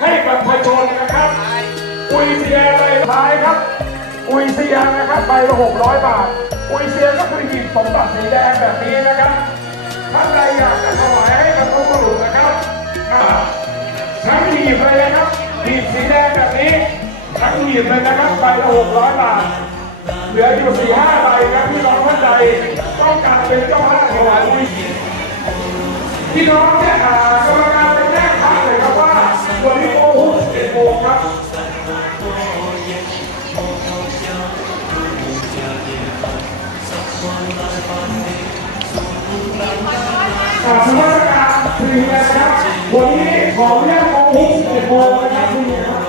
ให้กับประชาชนนะครับอุยเซียใบท้ายครับอุยเซียนะครับใบละหกร้อยบาท อุยเซียก็คือหีบสมบัติสีแดงแบบนี้นะครับท่านใดอยากจะถวายให้กับพระบุรุษนะครับทั้งหีบเลยนะครับหีบสีแดงแบบนี้ทั้งหีบเลยนะครับใบละหกร้อยบาทเหลืออยู่สี่ห้าใบครับพี่น้องท่านใดต้องการเป็นเจ้าภาพถวายอุยเซียพี่น้องเนี่ยอ่ากรรมการ สมัชการคือนะครับวันนี้ขออนุญาตโมงสิบเอ็ดโมงนะครับคุณครับ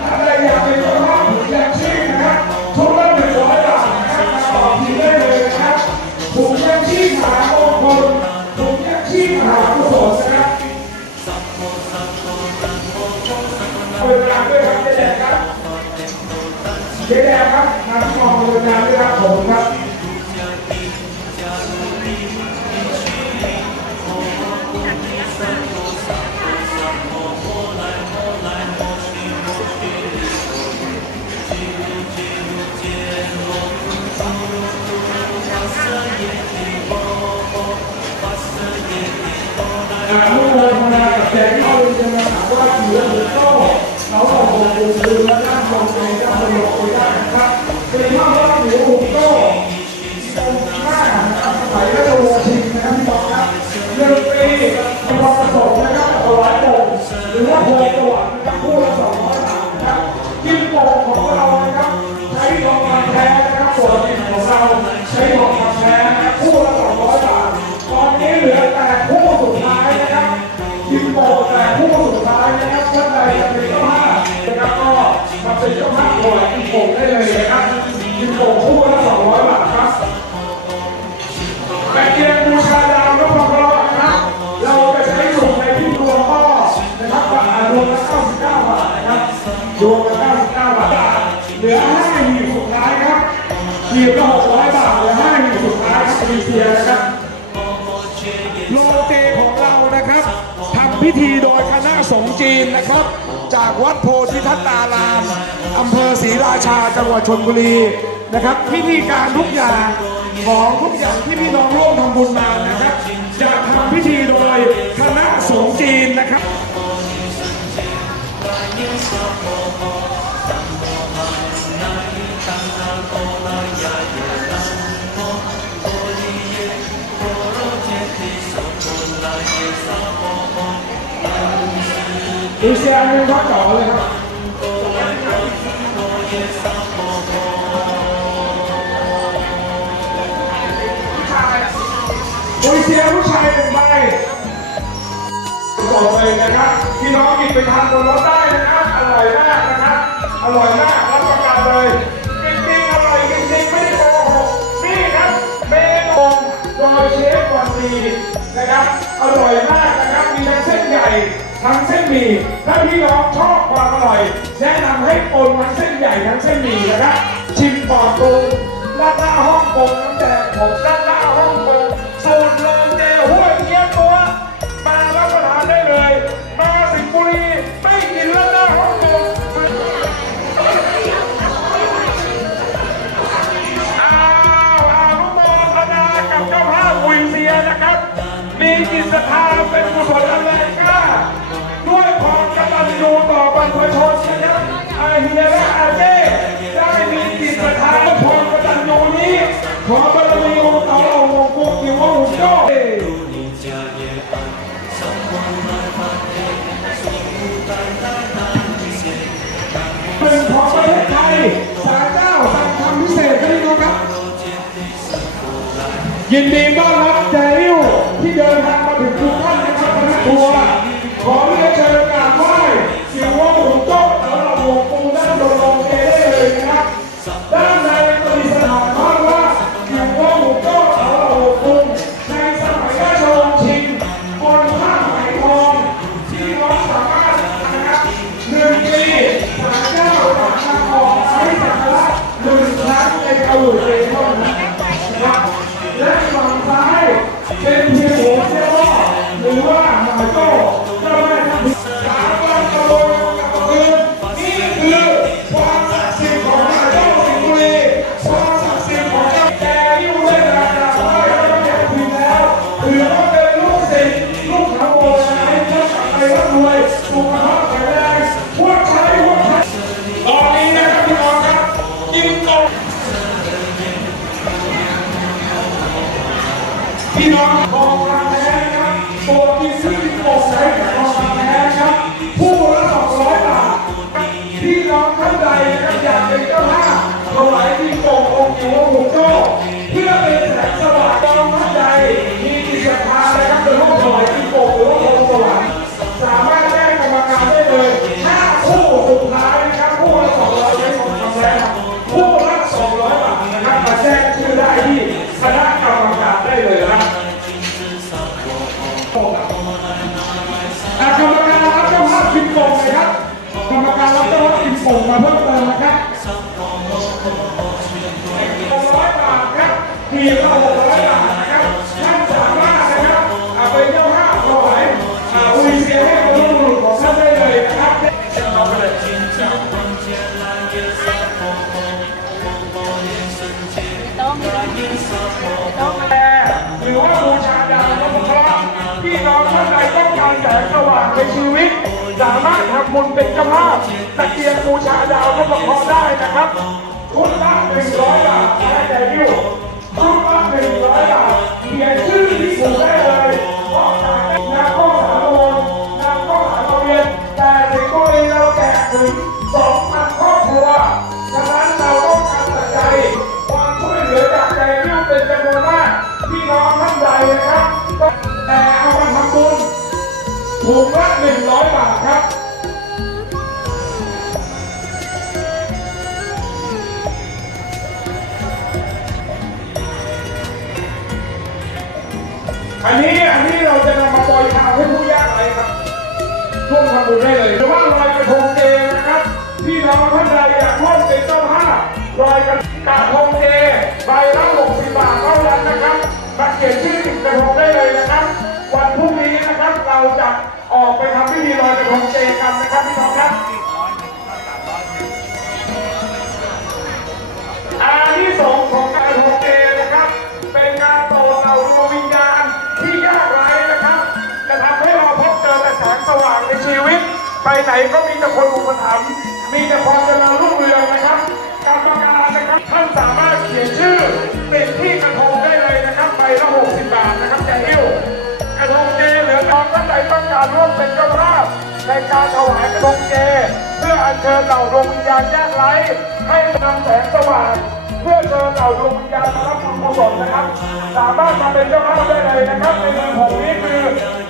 ถ้าใครอยากเป็นเจ้าภาพถุงยางชีพนะครับทุกละหนึ่งร้อยบาทนะครับต่อทีได้เลยนะครับถุงยางชีพหามงคลถุงยางชีพหากุศลนะครับเอาเวลาด้วยครับเจ๊แดงครับเจ๊แดงครับมาที่มองเวลาด้วยครับผมครับ เป็นเจ้าภาพถวายยิงโปได้เลยนะครับยิงโปคู่ละสองร้อยบาทครับแต่เกียร์บูชาดาวนพเครนะครับ เราจะใช้สูตรในที่ดวงพ่อนะครับบาทดวงละ99บาทนะครับดวงละ99บาท เหลือห้าหีสุดท้ายครับหีละ600บาทเหลือห้าหีสุดท้ายครับมีเซียนะครับโลเจของเรานะครับทำพิธีโดยคณะ นนะครับ จากวัดโพธิทัตตารามอำเภอศรีราชาจังหวัดชลบุรีนะครับพิธีการทุกอย่างของทุกอย่างที่พี่น้องร่วมทำบุญมานะครับจะทำพิธีโดย อีเซียนึงก็จ่อเลยครับอุยเซียผู้ชายหนึ่งใบบอกเลยนะครับพี่น้องหยิบไปทานบนรถได้นะครับอร่อยมากนะครับอร่อยมากรับประกันเลยจริงๆอร่อยจริงๆไม่ได้โกหกนี่ครับเมนูโดยเชฟวันดีนะครับอร่อยมากนะครับมีทั้งเส้นใหญ่ ทั้งเส้นหมี่ถ้าพี่น้องชอบความอร่อยแนะนำให้ปนทั้งเส้นใหญ่ทั้งเส้นหมี่นะครับชิมปอนปรุงราดหน้าฮ่องกงน้ำแดงผมราดหน้าฮ่องกงสูตรเลย ยินดีต้อนรับแจ พี่ บุญเป็นเจ้าภาพตะเกียงบูชาดาวพระพุทธได้นะครับคุณละหนึ่งร้อยบาท อันนี้อันนี้เราจะนำมาปล่อยข่าวให้ผู้ยากไร้ครับร่วมทำบุญได้เลยหรือว่าลอยกระทงเจนะครับพี่น้องท่านใดอยากร่วมเป็นเจ้าภาพลอยกระกระทงเจใบละ60บาทเท่านั้นนะครับมาเขียนชื่อติดกระทงได้เลยนะครับ วันพรุ่งนี้นะครับเราจะออกไปทำพิธีลอยกระทงเจกันนะครับพี่น้องครับ ไปไหนก็มีแต่คนอุปถัมภ์มีแต่ความเจริญรุ่งเรืองนะครับกรรมการนะครับท่านสามารถเขียนชื่อติดที่กระทงได้เลยนะครับใบละ60 บาทนะครับจะหิ้วกระทงเจเหลือทองท่านใดต้องการร่วมเป็นเจ้าภาพในการถวายกระทงเจเพื่ออัญเชิญเหล่าดวงวิญญาณยากไร้ให้นำแสงสว่างเพื่อเชิญเหล่าดวงวิญญาณมารับบุญกุศลนะครับ สามารถมาเป็นเจ้าภาพได้เลยนะครับในมือผมนี้คือ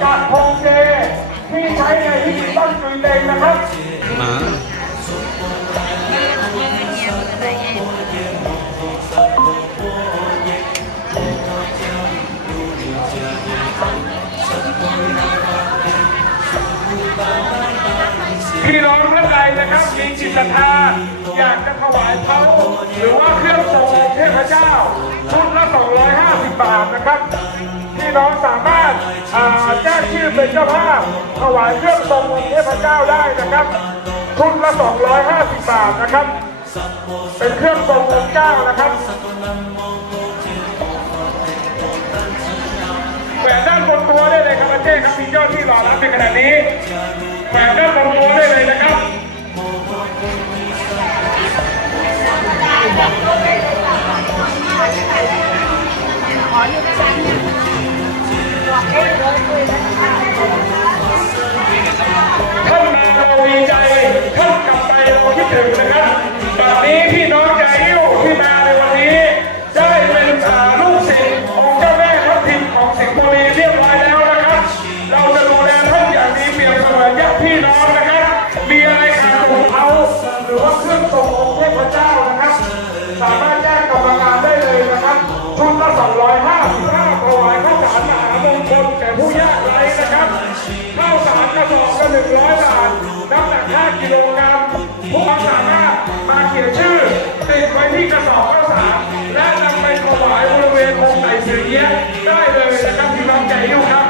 กระทงเจที่ใช้ในพิธีตั้ง เจ้า ชุดละ 250 บาทนะครับพี่น้องสามารถอ่าแจ้งชื่อเป็นเจ้าภาพถวายเครื่องทรงองค์เทพเจ้าได้นะครับ ชุดละ 250 บาทนะครับ เป็นเครื่องทรงองค์เจ้านะครับแหวนด้านบนตัวได้เลยครับอาเจ้ครับมีเจ้าที่รอรับในขณะนี้แขวนด้านบนตัวได้เลยนะครับ ท่านมาเราดีใจท่านกลับไปเราคิดถึงนะครับแบบนี้ ว้ที่กระสอบข้าวสารและนำไปถวายบริเวณองค์ไต่เสือเอี้ยได้เลยนะครับพี่น้องใจยุ่ครับ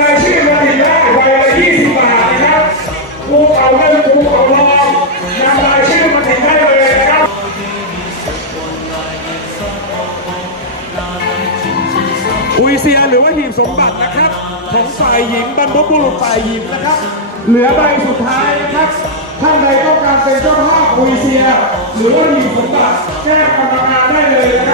รายชื่อมาถึงได้ใบละ20บาทนะครับภูเขาเงินภูเขาทองนำรายชื่อมาถึงได้เลยนะครับอุยเซียหรือว่าหีบสมบัตินะครับ ของฝ่ายหญิงบรรพบุรุษฝ่ายหญิงนะครับ เหลือใบสุดท้ายนะครับท่านใดต้องการเป็นเจ้าภาพ อุยเซีย หรือว่าหิวสมบัติแก้กรรมการได้เลยนะครับ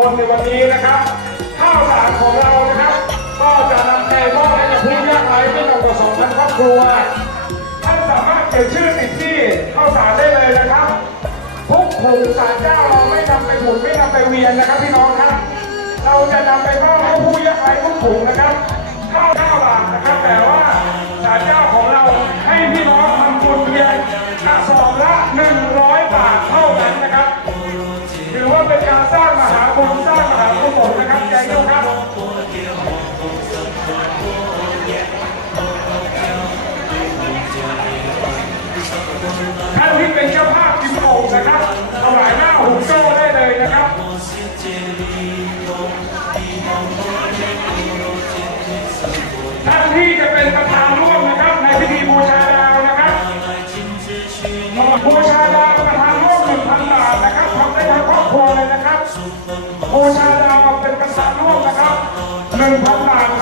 คลในวันนี้นะครับ ข้าวสารของเรานะครับ ก็จะนำไปมอบให้กับผู้ยากไร้ไม่ต่ำกว่า2,000ครอบครัว ท่านสามารถเขียนชื่อติดที่ข้าวสารได้เลยนะครับทุกถุงสารเจ้าเราไม่นำไปหมุนไม่นำไปเวียนนะครับพี่น้องครับ เราจะนำไปมอบให้ผู้ยากไร้ทุกถุงนะครับข้าวเก้าบาทนะครับแต่ว่าสารเจ้าของเราให้พี่น้องทำบุญเพียง การสร้างมหาบุญสร้างมหากุศลนะครับใจโยกครับ บูชาดาวเป็นกษัตริย์ร่วมนะครับหนึ่งพันบาท